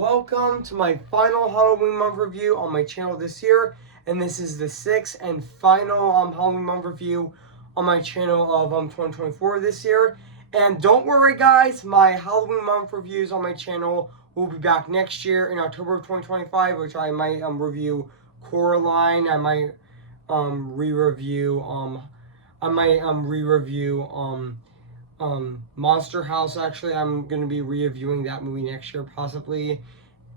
welcome to my final Halloween month review on my channel this year, and this is the sixth and final Halloween month review on my channel of 2024 this year. And don't worry guys, my Halloween month reviews on my channel will be back next year in October of 2025, which I might review Coraline. I might re-review Monster House. Actually, I'm going to be re-reviewing that movie next year possibly.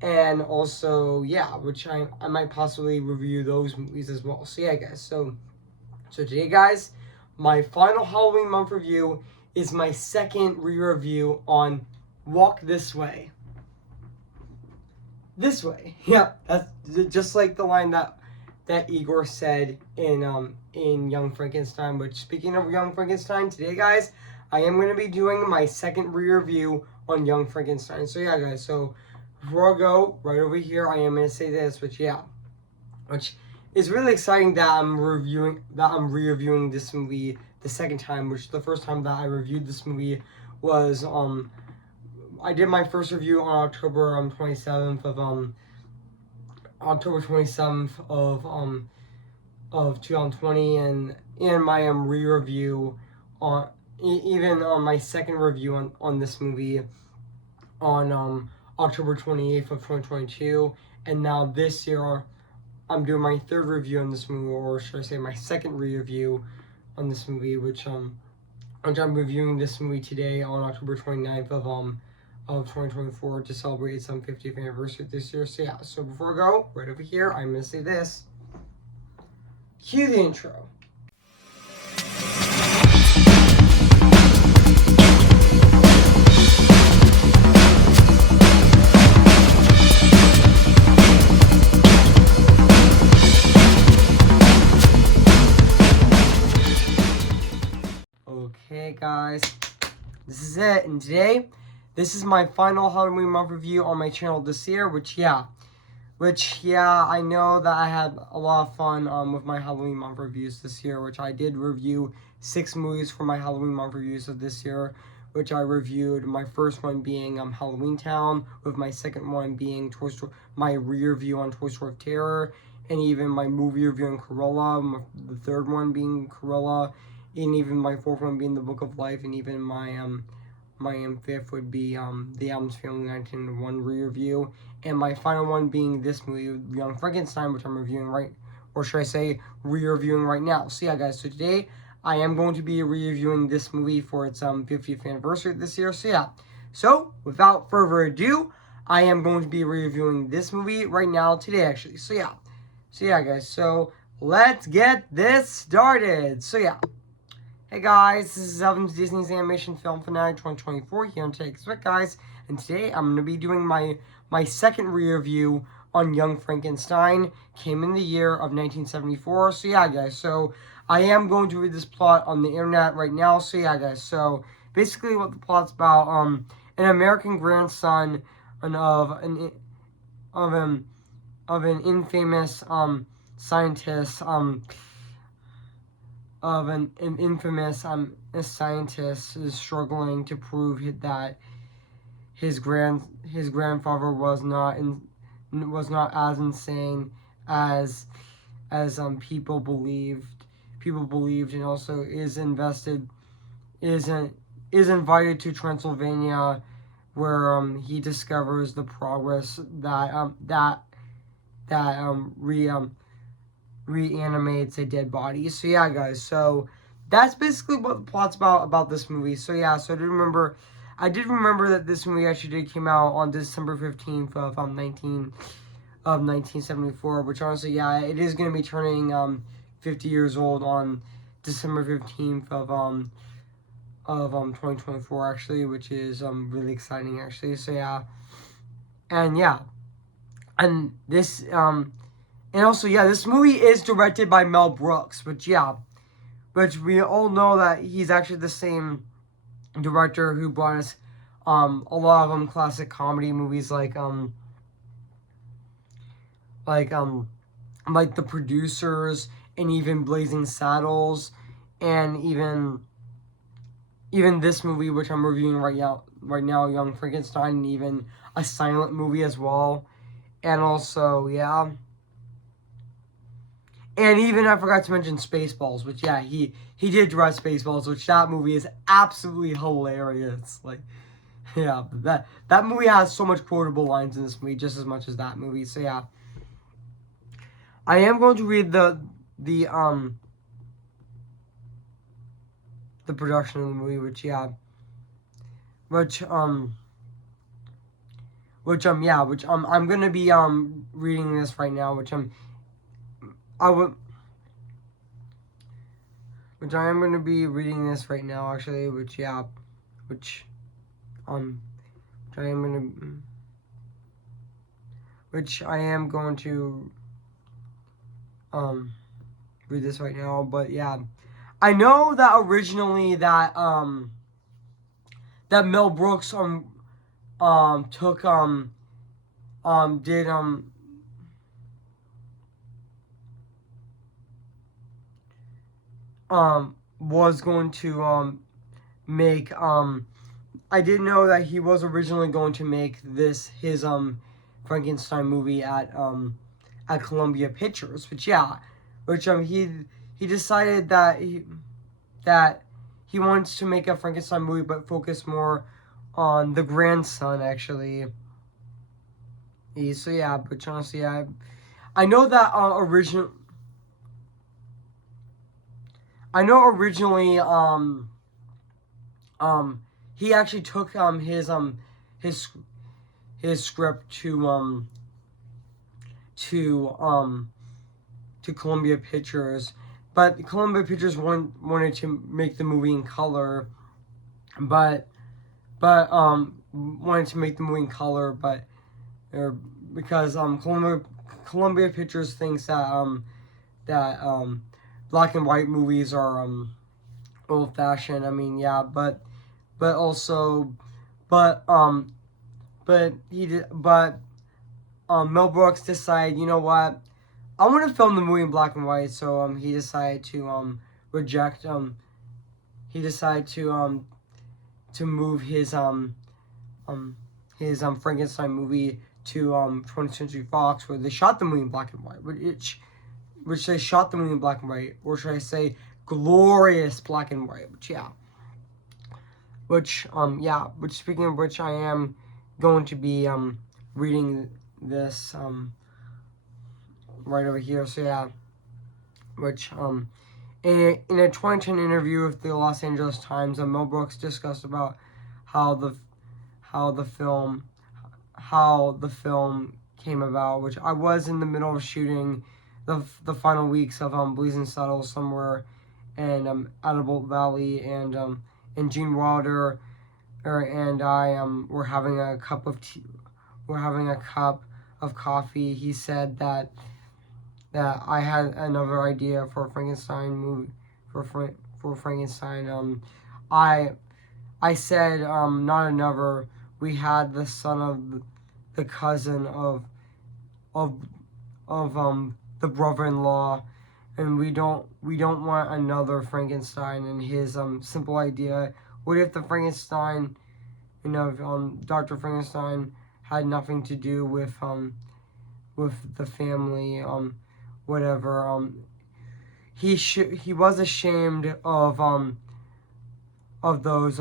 And also, yeah, which I might possibly review those movies as well. So yeah guys, so today guys, my final Halloween month review is my second re-review on Walk This Way. This way. Yeah, that's just like the line that Igor said in Young Frankenstein. Which, speaking of Young Frankenstein, today guys, I am going to be doing my second re-review on Young Frankenstein. So yeah guys, so before I go, right over here, I am going to say this, which is really exciting that I'm re-reviewing this movie the second time, which the first time that I reviewed this movie was, I did my first review on October 27th of 2020, and in my re-review on even on my second review on this movie on October 28th of 2022, and now this year I'm doing my third review on this movie, or should I say my second re-review on this movie, which I'm reviewing this movie today on October 29th of 2024 to celebrate its 50th anniversary this year. So yeah, so before I go, right over here, I'm going to say this. Cue the intro. Okay guys, this is it, and today, this is my final Halloween month review on my channel this year, which I know that I had a lot of fun with my Halloween month reviews this year, which I did review 6 movies for my Halloween month reviews of this year, which I reviewed, my first one being Halloween Town, with my second one being Toy Story, my re-review on Toy Story of Terror, and even my movie review on Cruella, the third one being Cruella, and even my fourth one being The Book of Life, and even my fifth would be the Addams Family 1901 re-review, and my final one being this movie, Young Frankenstein, which I'm reviewing re-reviewing right now. So yeah guys, so today I am going to be re-reviewing this movie for its 50th anniversary this year. So yeah, so without further ado, I am going to be re-reviewing this movie right now today actually. So yeah guys, so let's get this started. So yeah. Hey guys, this is Evan's Disney's Animation Film Fanatic 2024 here on Today's Expect guys, and today I'm going to be doing my second re-review on Young Frankenstein. Came in the year of 1974. So yeah guys, so I am going to read this plot on the internet right now. So yeah guys, so basically what the plot's about, an American grandson of an infamous scientist, of an infamous scientist is struggling to prove that his grandfather was not as insane as people believed, and also is invited to Transylvania, where he discovers the progress that reanimates a dead body. So yeah guys, so that's basically what the plot's about this movie. So yeah, so I did remember that this movie actually came out on December 15th of 1974, which honestly, yeah, it is going to be turning 50 years old on December 15th of 2024 actually, which is really exciting actually. So yeah, and this and also, yeah, this movie is directed by Mel Brooks, which we all know that he's actually the same director who brought us a lot of classic comedy movies like The Producers, and even Blazing Saddles, and even this movie, which I'm reviewing right now, Young Frankenstein, and even a silent movie as well. And also, yeah. And even I forgot to mention Spaceballs, which yeah, he did direct Spaceballs, which that movie is absolutely hilarious. Like, yeah, that movie has so much quotable lines in this movie, just as much as that movie. So yeah, I am going to read the the production of the movie, which yeah, which I'm gonna be reading this right now, I would which I am gonna be reading this right now actually, which yeah, which um which I am gonna which I am going to read this right now, but yeah, I know that originally that Mel Brooks took did was going to make I didn't know that he was originally going to make this his Frankenstein movie at Columbia Pictures, which yeah, which he decided that he wants to make a Frankenstein movie but focus more on the grandson actually. So yeah, but honestly, I know that I know originally he actually took his his script to to Columbia Pictures, but Columbia Pictures wanted to make the movie in color, but wanted to make the movie in color, but because Columbia Pictures thinks that black and white movies are old fashioned. I mean, yeah, but also but but he did but Mel Brooks decided, you know what, I want to film the movie in black and white, so he decided to reject he decided to move his Frankenstein movie to 20th Century Fox, where they shot the movie in black and white, which they shot the movie in black and white, or should I say glorious black and white, which yeah. Which speaking of which, I am going to be reading this right over here. So yeah, which in a 2010 interview with the Los Angeles Times, Mel Brooks discussed about how the film came about, which I was in the middle of shooting the final weeks of Blazing Saddles somewhere in Edible Valley, and Gene Wilder and I were having a cup of tea. We're having a cup of coffee. He said that I had another idea for a Frankenstein movie for Frankenstein. I said not another. We had the son of the cousin of the brother-in-law, and we don't want another Frankenstein. And his simple idea: what if the Frankenstein, Dr. Frankenstein had nothing to do with the family, whatever. He was ashamed of those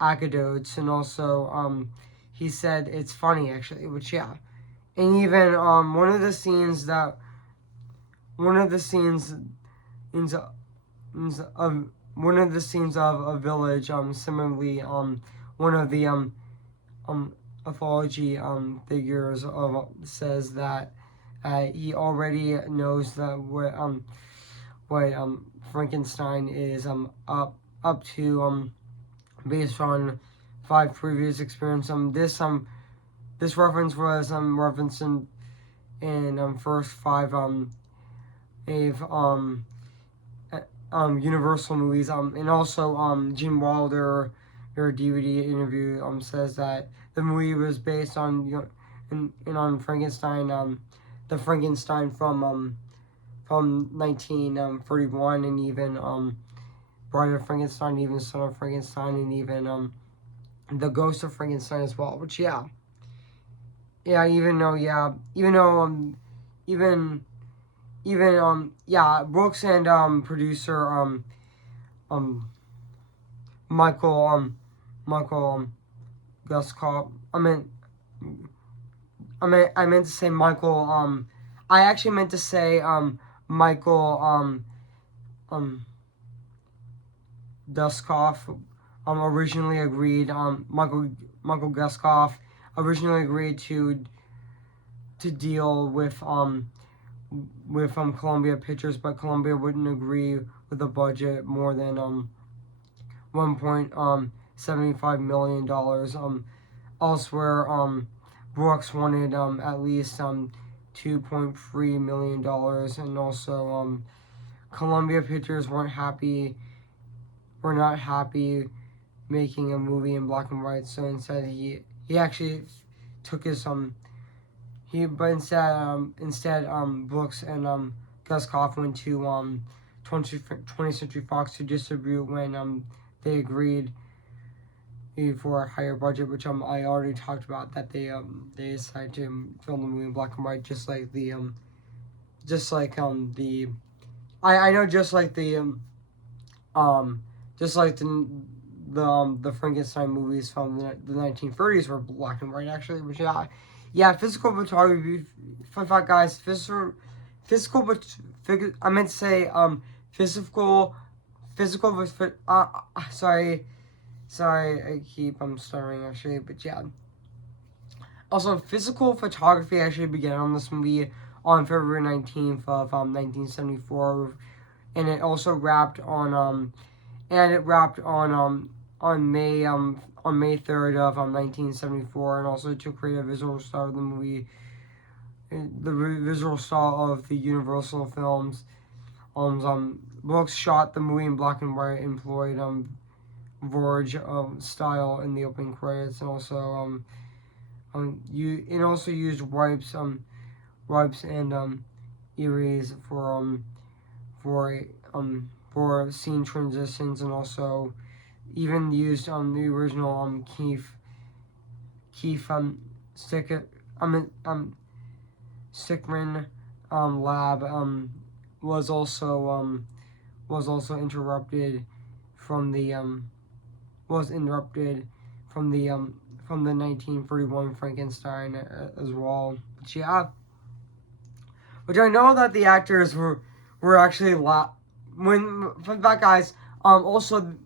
anecdotes, and also he said it's funny actually, which yeah. And even one of the scenes of one of the scenes of a village, similarly, one of the mythology figures says that he already knows that what Frankenstein is up to, based on 5 previous experience. This reference was referenced in first 5 Universal movies, and also Gene Wilder, their DVD interview, says that the movie was based on on Frankenstein, the Frankenstein from 1931, and even Bride of Frankenstein, even Son of Frankenstein, and even the Ghost of Frankenstein as well. Which yeah, even though Brooks and producer um Michael Michael Guskov. I meant to say Michael I actually meant to say Michael Duskoff originally agreed Michael Guskoff originally agreed to deal with Columbia Pictures, but Columbia wouldn't agree with a budget more than $1.75 million. Elsewhere, Brooks wanted at least $2.3 million, and also Columbia Pictures were not happy making a movie in black and white. So instead, he actually took his instead Brooks and Gus Koff went to 20th Century Fox to distribute when they agreed for a higher budget, which I already talked about, that they decided to film the movie in black and white, just like the the Frankenstein movies from the 1930s were black and white, actually. Which physical photography. Fun fact, guys. I meant to say physical. Sorry, I keep stuttering, actually, but yeah. Also, physical photography actually began on this movie on February 19th of 1974, and it also wrapped on May 3rd of 1974, and also to create a visual style of the movie, the visual style of the Universal films. Brooks shot the movie in black and white, employed Vorge style in the opening credits, and also used wipes and erase for scene transitions, and also even used the original Stickman lab was also interrupted from the 1931 Frankenstein as well. But which I know that the actors were actually fun fact, guys. Also,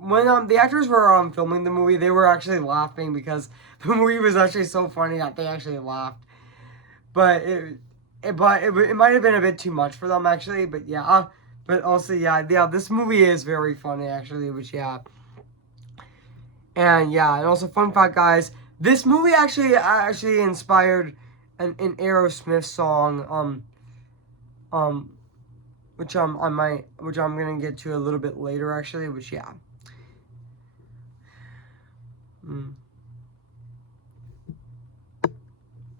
when the actors were filming the movie, they were actually laughing because the movie was actually so funny that they actually laughed. But it might have been a bit too much for them, actually. But but also this movie is very funny, actually. Which and also fun fact, guys. This movie actually inspired an Aerosmith song which I'm gonna get to a little bit later, actually. Which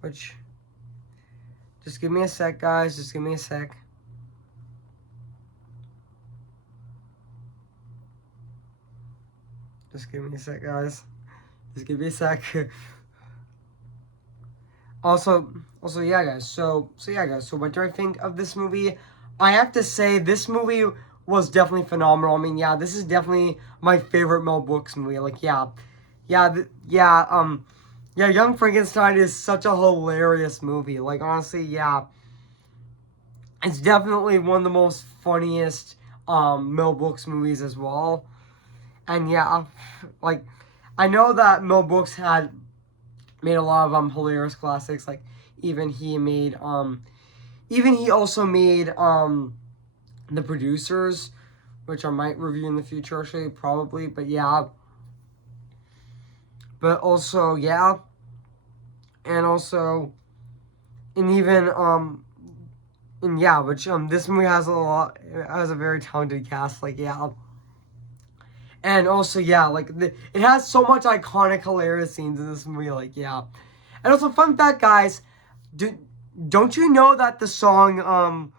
which just give me a sec, guys. Just give me a sec. Just give me a sec, guys. Just give me a sec. Also, guys. So what do I think of this movie? I have to say, this movie was definitely phenomenal. I mean, this is definitely my favorite Mel Brooks movie. Like, Young Frankenstein is such a hilarious movie. Like, honestly, it's definitely one of the most funniest Mel Brooks movies as well. And like, I know that Mel Brooks had made a lot of hilarious classics. Like, even he also made The Producers, which I might review in the future, actually, probably. But but also and also which this movie has a very talented cast. Like, and also like it has so much iconic hilarious scenes in this movie. Like, and also fun fact, guys, don't you know that the song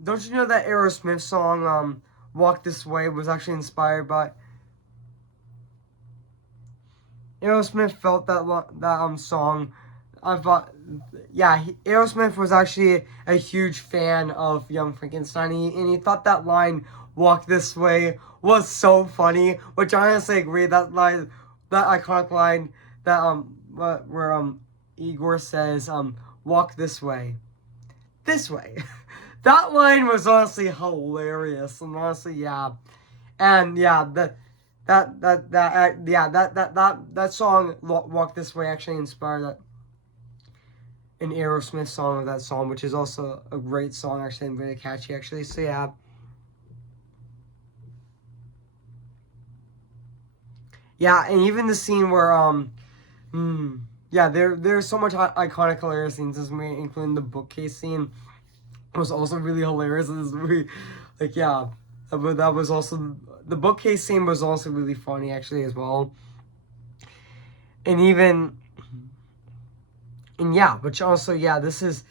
don't you know that Aerosmith song Walk This Way was actually inspired by Aerosmith felt that song. I thought, yeah, Aerosmith was actually a huge fan of Young Frankenstein, and he thought that line "Walk This Way" was so funny. Which I honestly agree. That line, that iconic line that where Igor says "Walk this way, this way." That line was honestly hilarious, and honestly, yeah, and yeah, that song "Walk This Way" actually inspired an Aerosmith song of that song, which is also a great song actually and really catchy actually. So yeah. Yeah, and even the scene where yeah, there's so much iconic hilarious scenes in this movie, including the bookcase scene was also really hilarious in this movie. Like yeah, but that was also the bookcase scene was also really funny actually as well. And even and yeah, but also yeah, this is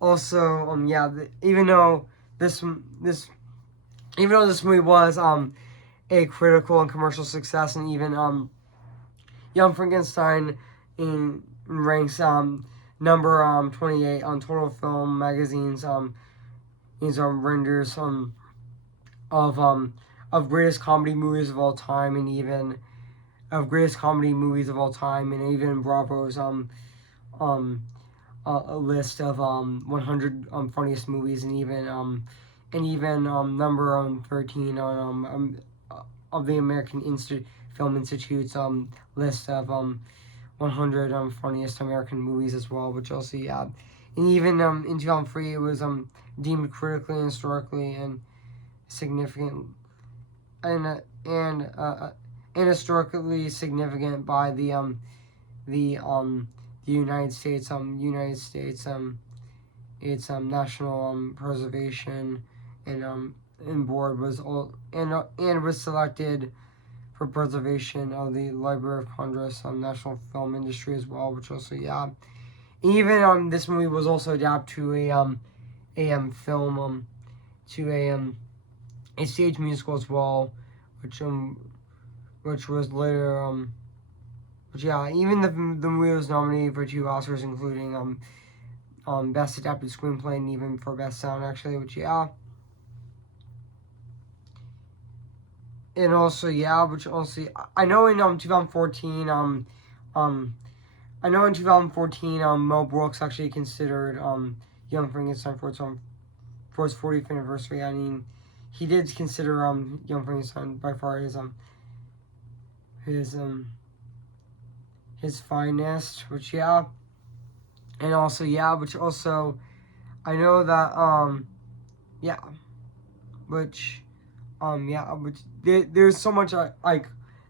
also yeah, this this even though this movie was a critical and commercial success, and even Young Frankenstein ranks number 28 on Total Film Magazine's these renders of um of greatest comedy movies of all time, and even of greatest comedy movies of all time, and even Bravo's um a list of 100 funniest movies, and even number 13 on of the American Film Institute's list of 100 funniest American movies as well, which also yeah, and even in 2003 it was deemed critically and historically and significant and uh, and uh, and historically significant by the United States its National Preservation and board was all and was selected for preservation of the Library of Congress National Film Industry as well, which also yeah. Even this movie was also adapted to a film to a stage musical as well, which which was later but yeah, even the movie was nominated for 2 Oscars, including Best Adapted Screenplay and even for Best Sound, actually, which, yeah. And also, yeah, which also, I know in 2014, I know in 2014, Mel Brooks actually considered Young Frankenstein for its 40th anniversary. I mean, he did consider Young Frankenstein by far his his finest, which yeah, and also yeah, which also I know that yeah, which yeah, which there's so much so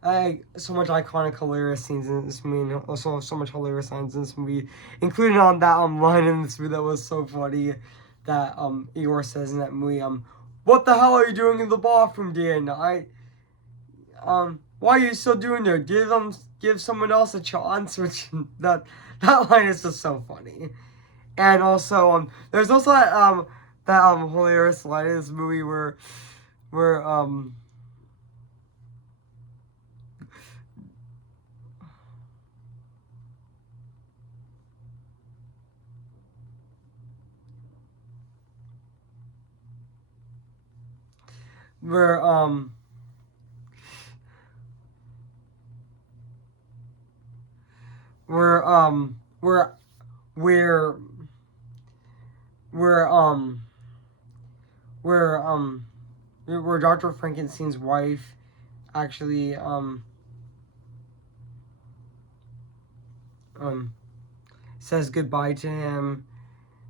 much iconic hilarious scenes in this movie, and also so much hilarious lines in this movie, including on that line in this movie that was so funny that Igor says in that movie what the hell are you doing in the bathroom, Dan? Why are you still doing there? Give someone else a chance, which that line is just so funny. And also there's also that hilarious line in this movie where where where where where where where where Dr. Frankenstein's wife actually um says goodbye to him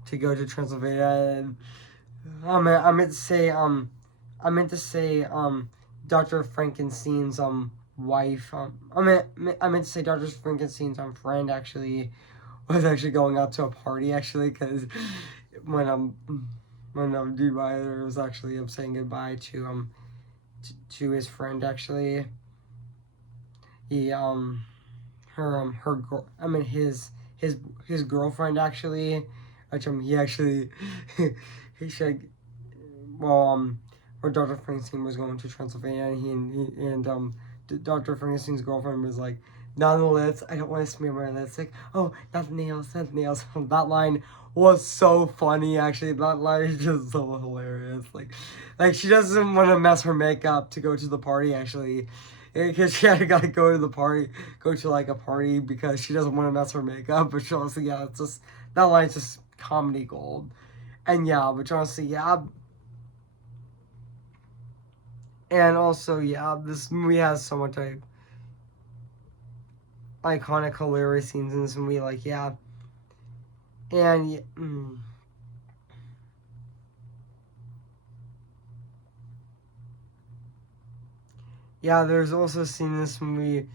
to go to Transylvania, and I meant to say Dr. Frankenstein's wife I meant to say Dr. Frankenstein's friend actually was actually going out to a party actually, because when dude by there was actually saying goodbye to his friend actually. He her I mean his girlfriend actually, which he actually he said well where Dr. Frankenstein was going to Transylvania, and Dr. Frankenstein's girlfriend was like, not on the lips. I don't want to smear my lipstick. Oh, not the nails, not the nails. That line was so funny, actually. That line is just so hilarious. Like she doesn't want to mess her makeup to go to the party, actually. Because she had to gotta go to the party, go to like a party because she doesn't want to mess her makeup. But she honestly, yeah, it's just, that line's just comedy gold. And yeah, but honestly, yeah. And also, yeah, this movie has so much iconic, hilarious scenes in this movie. Like, yeah. And, yeah, there's also a scene in this movie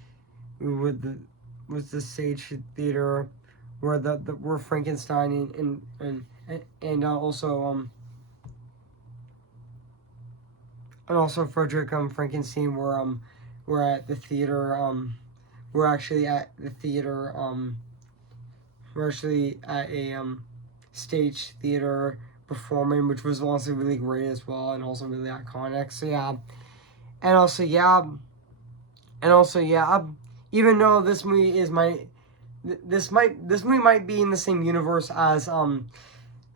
with the stage theater where where Frankenstein and also Frederick Frankenstein were at the theater we're actually at the theater we're actually at a stage theater performing, which was also really great as well and also really iconic. So yeah. And also yeah, even though this movie is this movie might be in the same universe as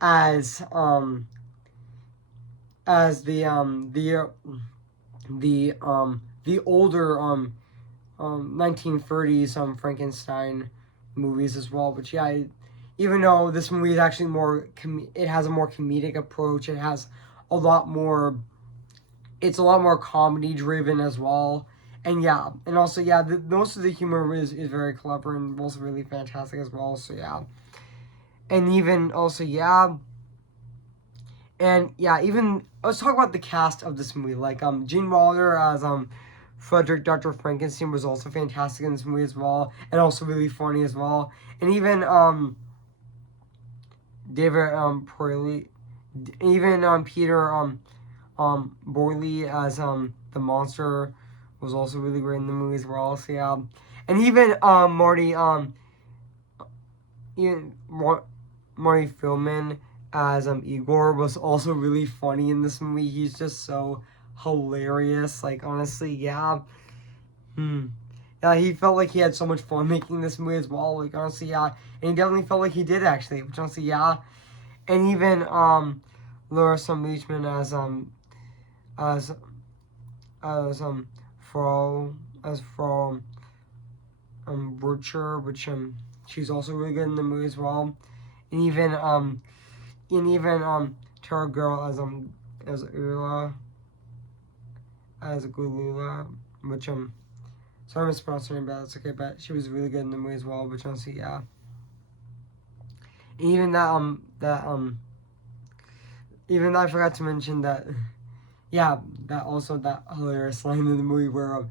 as the older 1930s Frankenstein movies as well. But yeah, even though this movie is actually it has a more comedic approach. It has a lot more. It's a lot more comedy driven as well. And yeah, and also yeah, most of the humor is very clever and also really fantastic as well. So yeah, and even also yeah, and yeah, even let's talk about the cast of this movie. Like Gene Wilder as Frederick Dr. Frankenstein was also fantastic in this movie as well, and also really funny as well. And even David Perley, even Peter Borley as the monster was also really great in the movie as well. So yeah, and even Marty Marty Philman as Igor was also really funny in this movie. He's just so hilarious. Like honestly, yeah. Yeah, he felt like he had so much fun making this movie as well. Like honestly, yeah, and he definitely felt like he did actually. Which honestly, yeah, and even Laura Leachman as as Frau as Frau Butcher, which she's also really good in the movie as well. And even Tara Girl as Ula as Gulula, which sorry I'm mispronouncing her, but that's okay. But she was really good in the movie as well. Which honestly, yeah. And even even I forgot to mention that. Yeah, that also that hilarious line in the movie where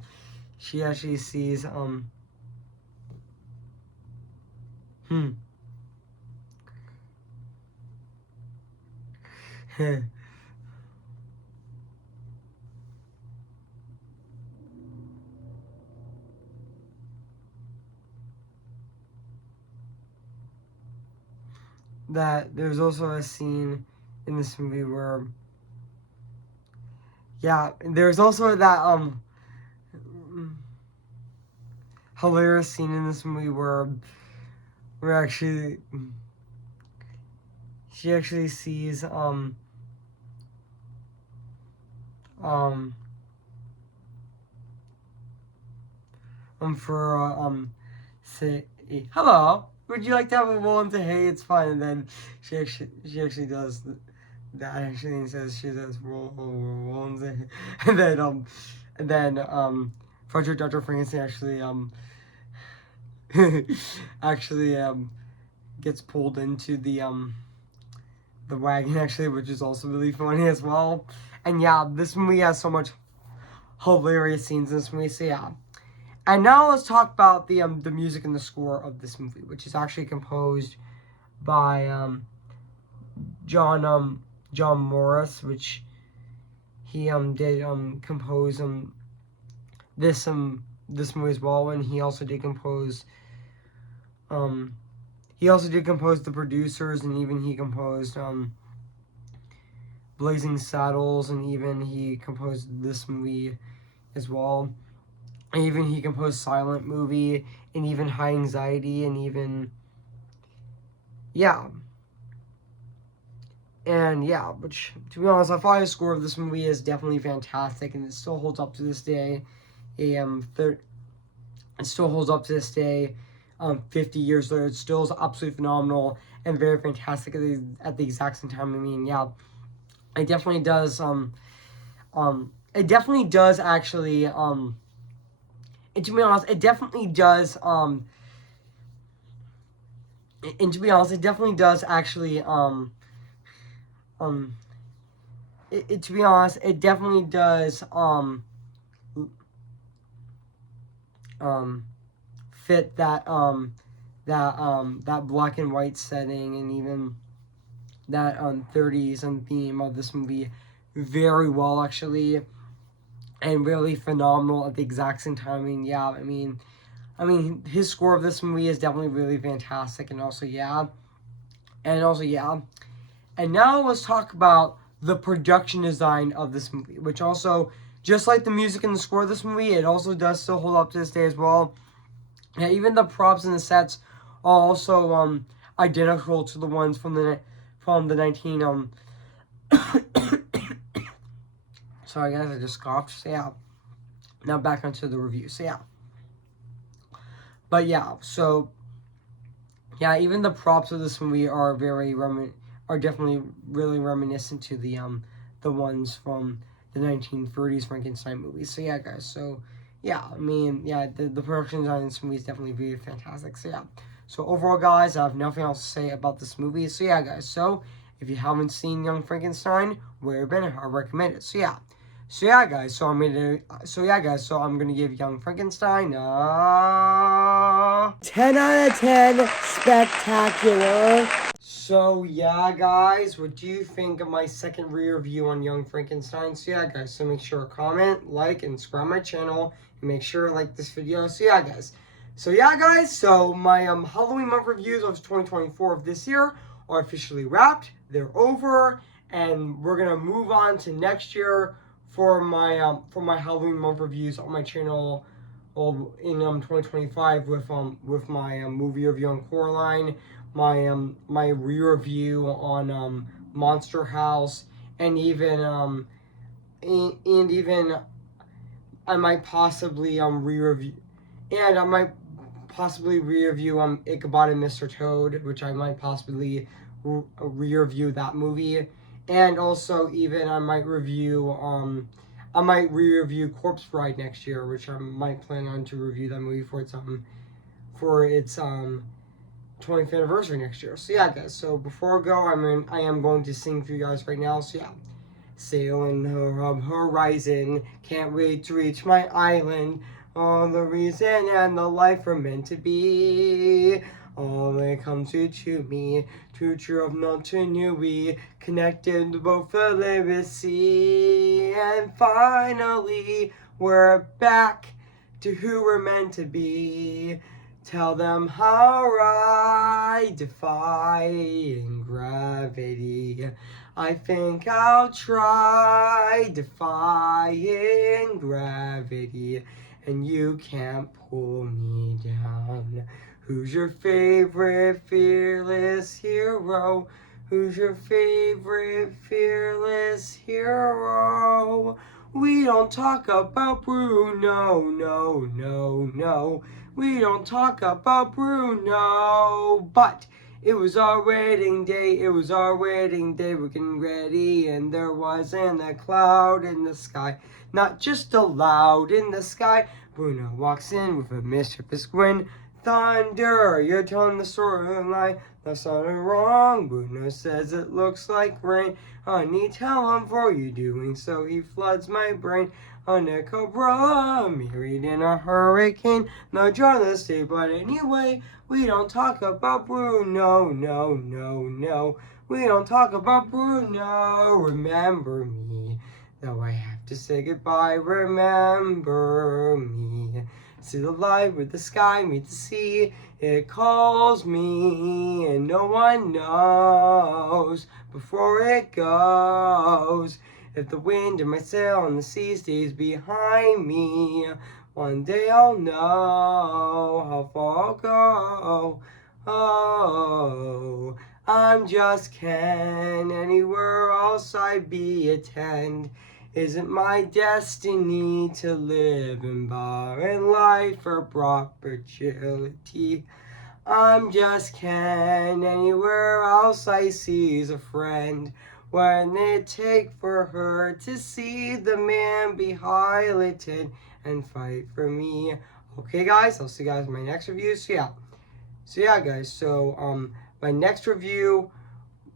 she actually sees that there's also a scene in this movie where yeah, there's also that hilarious scene in this movie where actually she actually sees for say hello, would you like to have a bowl and say hey, it's fine, and then she actually does that actually and says she says roll and say and then Frederick Dr. Frankenstein actually actually gets pulled into the wagon actually, which is also really funny as well. And yeah, this movie has so much hilarious scenes in this movie. So yeah. And now let's talk about the music and the score of this movie, which is actually composed by John Morris, which he did compose this movie as well, and he also did compose the producers, and even he composed Blazing Saddles, and even he composed this movie as well. And even he composed Silent Movie, and even High Anxiety, and even, yeah. And yeah, which, to be honest, I thought the score of this movie is definitely fantastic, and it still holds up to this day. It still holds up to this day. 50 years later, it still is absolutely phenomenal and very fantastic at the exact same time. I mean, yeah, it definitely does. It definitely does actually. And to be honest, it definitely does. And to be honest, it definitely does actually. Um, to be honest, it definitely does. Fit that black and white setting, and even that 30s theme of this movie very well, actually, and really phenomenal at the exact same time. I mean, yeah, I mean his score of this movie is definitely really fantastic, and also yeah. And now let's talk about the production design of this movie, which also, just like the music and the score of this movie, it also does still hold up to this day as well. Yeah, even the props and the sets are also identical to the ones from the 19 sorry guys, I just coughed. So yeah, now back onto the review. So yeah, but yeah, so yeah, even the props of this movie are are definitely really reminiscent to the ones from the 1930s Frankenstein movies. So yeah, guys. So yeah, I mean, yeah, the production design in this movie is definitely really fantastic. So yeah. So overall, guys, I have nothing else to say about this movie. So yeah, guys. So if you haven't seen Young Frankenstein, where have been, I recommend it. So yeah. So yeah, guys. So I'm gonna give Young Frankenstein 10 out of 10. Spectacular. So yeah, guys, what do you think of my second re-review on Young Frankenstein? So yeah, guys, so make sure to comment, like, and subscribe my channel, and make sure to like this video. So yeah, guys. So my Halloween month reviews of 2024 of this year are officially wrapped. They're over, and we're gonna move on to next year for my Halloween month reviews on my channel in 2025 with my movie review on Coraline, my re-review on Monster House, and even I might possibly re-review, and I might possibly re-review Ichabod and Mr. Toad, which I might possibly re-review that movie, and also even I might re-review Corpse Bride next year, which I might plan on to review that movie for its 20th anniversary next year. So yeah, guys. So before I go, I am going to sing for you guys right now. So yeah. Sailing the horizon, can't wait to reach my island. All the reason and the life are meant to be. All that comes to me, future of continuity, connected to both the legacy. And finally, we're back to who we're meant to be. Tell them how I defy gravity. I think I'll try defying gravity, and you can't pull me down. Who's your favorite fearless hero? Who's your favorite fearless hero? We don't talk about Bruno, no. We don't talk about Bruno, but it was our wedding day, we're getting ready, and there wasn't a cloud in the sky, not just a loud in the sky. Bruno walks in with a mischievous grin. Thunder, you're telling the storyline, that's not wrong. Bruno says it looks like rain. Honey, tell him for you doing so, he floods my brain. On a cobra, married in a hurricane. No joyless day, but anyway, we don't talk about Bruno, no. We don't talk about Bruno, remember me. Though I have to say goodbye, remember me. See the light with the sky meet the sea. It calls me, and no one knows before it goes. If the wind in my sail and the sea stays behind me, One day I'll know how far I'll go. Oh, I'm just Ken. Anywhere else I'd be attend. Isn't my destiny to live in barren life for perpetuity? I'm just Ken. Anywhere else I see is a friend. When it take for her to see the man be highlighted and fight for me. Okay, guys, I'll see you guys in my next review. So yeah, guys. So my next review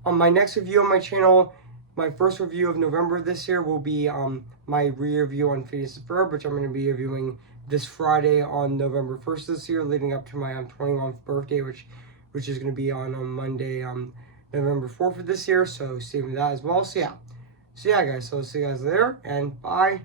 on my channel, my first review of November this year will be my re-review on Phineas and Ferb, which I'm going to be reviewing this Friday on November 1st this year, leading up to my 21st birthday, which is going to be on Monday, November 4th of this year. So stay tuned for that as well. So yeah, guys. So I'll see you guys later, and bye.